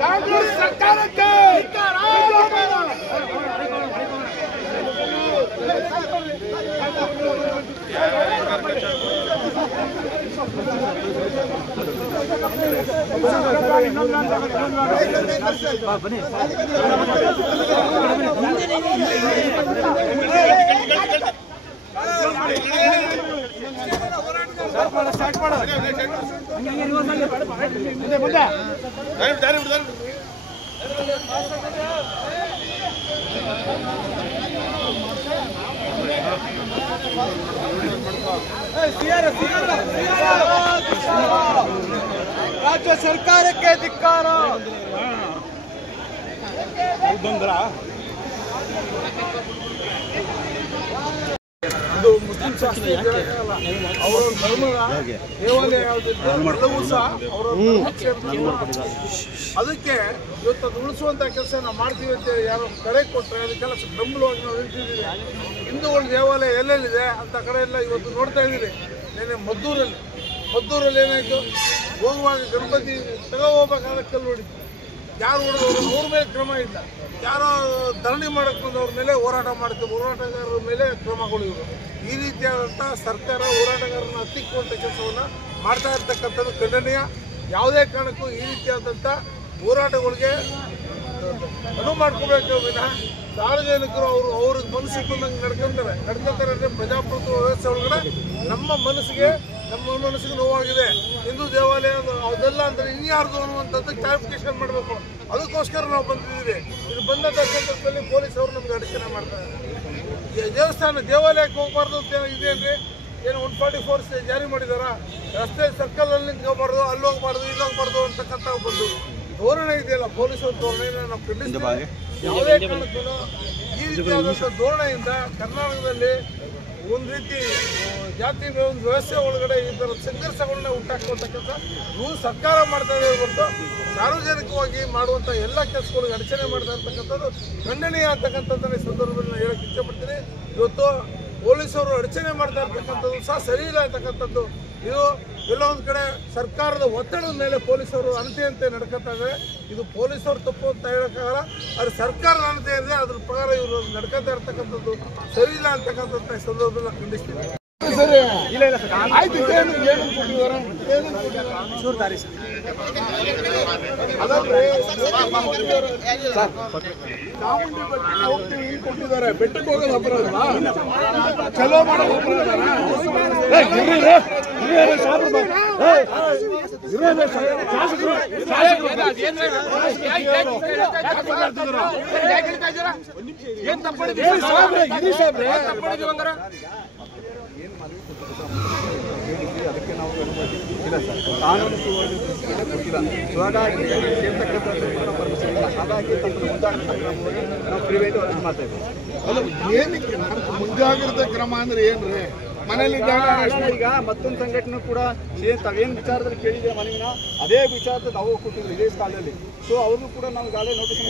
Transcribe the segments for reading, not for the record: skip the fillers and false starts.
ಕಾಂಗ್ರೆಸ್ ಸರ್ಕಾರಕ್ಕೆ ರಾಜ್ಯ ಸರ್ಕಾರಕ್ಕೆ ಧಿಕ್ಕಾರ. ಇದು ಮುಸ್ಲಿಂ ಶಾಸ್ತ್ರೀಯ ಅವರ ಧರ್ಮದ ದೇವಾಲಯ ಯಾವುದೆಲ್ಲವೂ ಸಹ ಅವರ ಅದಕ್ಕೆ ಇವತ್ತು ಅದು ಉಳಿಸುವಂಥ ಕೆಲಸ ನಾವು ಮಾಡ್ತೀವಿ ಅಂತೇಳಿ ಯಾರು ಕಡೆ ಕೊಟ್ಟರೆ ಅದಕ್ಕೆಲ್ಲ ಬೆಂಬಲವಾಗಿ ನಾವು ನಿಲ್ತಿದ್ದೀವಿ. ಹಿಂದೂಗಳ ದೇವಾಲಯ ಎಲ್ಲೆಲ್ಲಿದೆ ಅಂತ ಕಡೆ ಎಲ್ಲ ಇವತ್ತು ನೋಡ್ತಾ ಇದ್ದೀರಿ. ನೆನ್ನೆ ಮದ್ದೂರಲ್ಲಿ ಏನಾಯಿತು, ಹೋಗುವಾಗ ಗಣಪತಿ ಹೋಗ್ಬೇಕಾದ್ರೆ ಕಲ್ಲು ಹೊಡಿತು. ಯಾರು ಹೊಡೆದವರು ಅವ್ರ ಮೇಲೆ ಕ್ರಮ ಇಲ್ಲ. ಯಾರೋ ಧರಣಿ ಮಾಡಕ್ಕೆ ಬಂದವ್ರ ಮೇಲೆ ಹೋರಾಟ ಮಾಡ್ತೀವಿ, ಹೋರಾಟಗಾರರ ಮೇಲೆ ಕ್ರಮಗಳು ಇವರು. ಈ ರೀತಿಯಾದಂಥ ಸರ್ಕಾರ ಹೋರಾಟಗಾರರನ್ನ ಹತ್ತಿಕ್ಕುವಂಥ ಕೆಲಸವನ್ನು ಮಾಡ್ತಾ ಇರ್ತಕ್ಕಂಥದ್ದು ಖಂಡನೀಯ. ಯಾವುದೇ ಕಾರಣಕ್ಕೂ ಈ ರೀತಿಯಾದಂಥ ಹೋರಾಟಗಳಿಗೆ ಅನುವು ಮಾಡ್ಕೋಬೇಕು ವಿನಃ ಸಾರ್ವಜನಿಕರು ಅವ್ರಿಗೆ ಮನಸ್ಸಿಗೆ ಬಂದಂಗೆ ನಡ್ಕೊಂತಾರೆ ಅಂದರೆ ಪ್ರಜಾಪ್ರಭುತ್ವ ವ್ಯವಸ್ಥೆ ಒಳಗಡೆ ನಮ್ಮ ಮನಸ್ಸಿಗೆ ನೋವಾಗಿದೆ. ಹಿಂದೂ ದೇವಾಲಯ ಅದೆಲ್ಲ ಅಂದರೆ ಇನ್ಯಾರ್ದು ಅನ್ನುವಂಥದ್ದು ಕ್ಲಾರಿಫಿಕೇಶನ್ ಮಾಡಬೇಕು. ಅದಕ್ಕೋಸ್ಕರ ನಾವು ಬಂದಿದ್ದೀವಿ. ಇದು ಬಂದಂಥ ಸಂದರ್ಭದಲ್ಲಿ ಪೊಲೀಸ್ ಅವರು ನಮ್ಗೆ ಅಡಚಣೆ ಮಾಡ್ತಾರೆ. ದೇವಾಲಯಕ್ಕೆ ಹೋಗಬಾರ್ದು ಅಂತ ಇದೆ ಅಂದರೆ ಏನು 144 ಜಾರಿ ಮಾಡಿದಾರ. ರಸ್ತೆ ಸರ್ಕಲಲ್ಲಿ ಹೋಗಬಾರ್ದು, ಅಲ್ಲಿ ಹೋಗಬಾರ್ದು, ಇಲ್ಲಿ ಹೋಗಬಾರ್ದು ಅಂತಕ್ಕಂಥ ಒಂದು ಧೋರಣೆ ಇದೆಯಲ್ಲ, ಪೊಲೀಸರ ಧೋರಣೆನ ನಾವು ಖಂಡಿಸ್ತೀವಿ. ಯಾವುದೇ ಕಾರಣಕ್ಕೂ ಈ ರೀತಿಯಾದಂಥ ಧೋರಣೆಯಿಂದ ಕರ್ನಾಟಕದಲ್ಲಿ ಒಂದು ರೀತಿ ಜಾತಿ ಒಂದು ವ್ಯವಸ್ಥೆ ಒಳಗಡೆ ಈ ಥರ ಸಂಘರ್ಷಗಳನ್ನ ಉಂಟಾಕುವಂಥ ಕೆಲಸ ಇವು ಸರ್ಕಾರ ಮಾಡ್ತಾ ಇದೆ ಹೊರತು ಸಾರ್ವಜನಿಕವಾಗಿ ಮಾಡುವಂಥ ಎಲ್ಲ ಕೆಲಸಗಳಿಗೆ ಅಡಚಣೆ ಮಾಡ್ತಾ ಇರ್ತಕ್ಕಂಥದ್ದು ಖಂಡನೀಯ ಅಂತಕ್ಕಂಥದ್ದನ್ನ ಈ ಸಂದರ್ಭದಲ್ಲಿ ನಾನು ಹೇಳಕ್ಕೆ ಇಷ್ಟಪಡ್ತೀನಿ. ಇವತ್ತು ಪೊಲೀಸರು ಅಡಚಣೆ ಮಾಡ್ತಾ ಇರ್ತಕ್ಕಂಥದ್ದು ಸಹ ಸರಿ ಇಲ್ಲ ಅಂತಕ್ಕಂಥದ್ದು. ಇದು ಎಲ್ಲೊಂದು ಕಡೆ ಸರ್ಕಾರದ ಒತ್ತಡದ ಮೇಲೆ ಪೊಲೀಸರು ಅನತೆಯಂತೆ ನಡ್ಕೊತಾ ಇದ್ದಾರೆ. ಇದು ಪೊಲೀಸರು ತಪ್ಪು ಅಂತ ಹೇಳೋಕ್ಕಾಗಲ್ಲ. ಅದು ಸರ್ಕಾರದ ಅನತೆ ಇದೆ, ಅದ್ರ ಪ್ರಕಾರ ಇವರು ನಡ್ಕೊತಾ ಇರ್ತಕ್ಕಂಥದ್ದು ಸರಿ ಇಲ್ಲ ಅಂತಕ್ಕಂಥ ಸಂದರ್ಭದಲ್ಲಿ ಖಂಡಿಸ್ತೀವಿ. ಸರಿ ಆಯ್ತು. ಚಾಮುಂಡಿ ಬೆಟ್ಟಕ್ಕೆ ಹೋಗ್ತೀವಿ, ಇಲ್ಲಿ ಕೊಟ್ಟಿದ್ದಾರೆ. ಬೆಟ್ಟಕ್ಕೆ ಹೋಗೋದು ಅಪರಾಧ, ಚಲೋ ಮಾಡೋದು ಅಪರಾಧ. ಏನ್ ತಪ್ಪಿದ್ದೀವಿ ಅದಕ್ಕೆ ನಾವು ಇಲ್ಲ ಸರ್, ಕಾನೂನು ಕೊಟ್ಟಿಲ್ಲ. ಹಾಗಾಗಿ ಹಾಗಾಗಿ ನಾವು ಪ್ರಿವೆಂಟಿವ್ ಅರೆಸ್ಟ್ ಮಾಡ್ತಾ ಇದ್ದೀವಿ. ಅದು ಏನಕ್ಕೆ ಮುಂಜಾಗ್ರತೆ ಕ್ರಮ ಅಂದ್ರೆ ಏನ್ರಿ? ಮನೇಲಿ ಈಗ ಮತ್ತೊಂದು ಸಂಘಟನೆ ಕೂಡ ತಾವೇನು ವಿಚಾರದಲ್ಲಿ ಕೇಳಿದ್ರೆ ಮನವಿನ ಅದೇ ವಿಚಾರದ ನಾವು ಕೊಟ್ಟಿದ್ರು ಇದೇ ಕಾಲದಲ್ಲಿ. ಸೊ ಅವ್ರಿಗೂ ಕೂಡ ನಾವು ಈಗಾಗಲೇ ನೋಟಿಸ್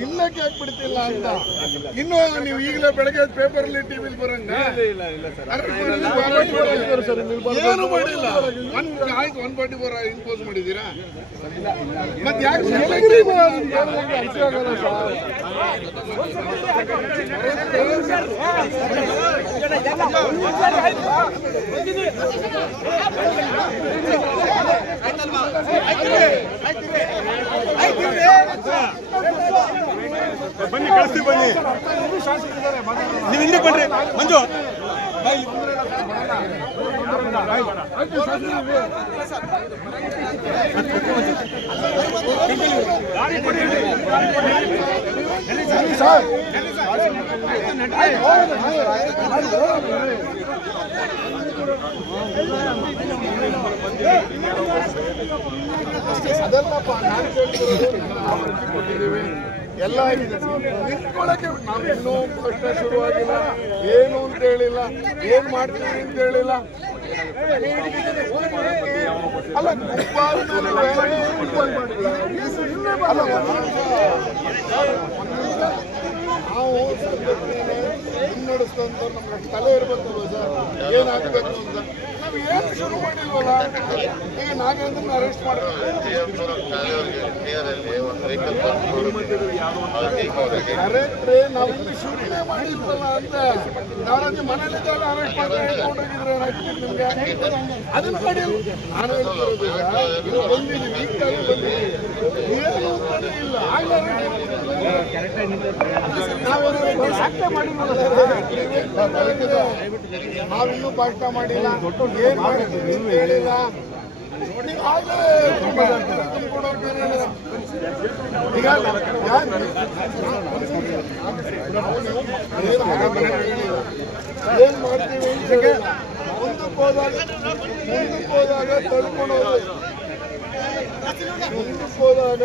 ನಿಲ್ಲಕ್ಕೆ ಆಗ್ಬಿಡ್ತಿಲ್ಲ ಅಂತ. ಇನ್ನು ನೀವು ಈಗಲೇ ಬೆಳಗ್ಗೆ ಪೇಪರಲ್ಲಿ ಟಿವಿಲಿ ಬರಂಗ ಏನು ಮಾಡಿಲ್ಲ. 144 ಇಂಪೋಸ್ ಮಾಡಿದ್ದೀರಾ? ಮತ್ತೆ ಯಾಕೆ ಅರ್ಥ ಆಗಲ್ಲ ಸರ್. ಬನ್ನಿ ಕಳಿಸ್ತೀವಿ ಬನ್ನಿ ಶಾಸಕರಿದ್ದಾರೆ ನೀವು ಹಿಂದೆ ಬನ್ರಿ ಮಂಜು ಅದಲ್ಲಪ್ಪ ನಾನು ಕೊಟ್ಟಿದ್ದೀವಿ ಎಲ್ಲ ನಿಂತ್ಕೊಳ್ಳೋಕೆ ನಾವು ಇನ್ನೂ ಪ್ರಶ್ನೆ ಶುರುವಾಗಿಲ್ಲ ಏನು ಅಂತ ಹೇಳಿಲ್ಲ ಏನ್ ಮಾಡ್ತೀವಿ ಅಂತ ಹೇಳಿಲ್ಲ ಅಲ್ಲ ನಾವು ಮುನ್ನಡೆಸ್ತಂತ ನಮ್ಗೆ ತಲೆ ಇರ್ಬೇಕಲ್ವ ಸರ್ ಏನಾಗಬೇಕು ಅಂತ ನಾವು ಏನು ಶುರು ಮಾಡಿಲ್ವಲ್ಲ ಈಗ ನಾಗೇಂದ್ರನ ಅರೆಸ್ಟ್ ಮಾಡಬೇಕು ಕರೆಕ್ಟ್ರೆ ನಾವು ಇಲ್ಲಿ ಶೂಟಿಂಗ್ ಮಾಡಿದ್ವಲ್ಲ ಅಂತ ನಾವಲ್ಲಿ ಮನೇಲಿದ್ದಾಗ ಅರೆಸ್ಟ್ ಮಾಡಿದ್ರೆ ಏನಾಗ್ತಿತ್ತು ನಿಮ್ಗೆ ಅದನ್ನ ಮಾಡಿ ನಾನು ಹೇಳ್ತಿರೋದು ಬಂದಿದ್ದೀವಿ ಈಗ ಬಂದಿದ್ದೀವಿ ಏನು ಇಲ್ಲ ನಾವಿನ್ನೂ ಭಾಷಣ ಮಾಡಿಲ್ಲ ಏನ್ ಮಾಡಿದ್ದೀವಿ ಹೇಳಿಲ್ಲ ಈಗ ಏನ್ ಮಾಡ್ತೀವಿ ಮುಂದಕ್ಕೆ ಹೋದಾಗ ತಳ್ಕೊಂಡು ಮುಂದಕ್ಕೆ ಹೋದಾಗ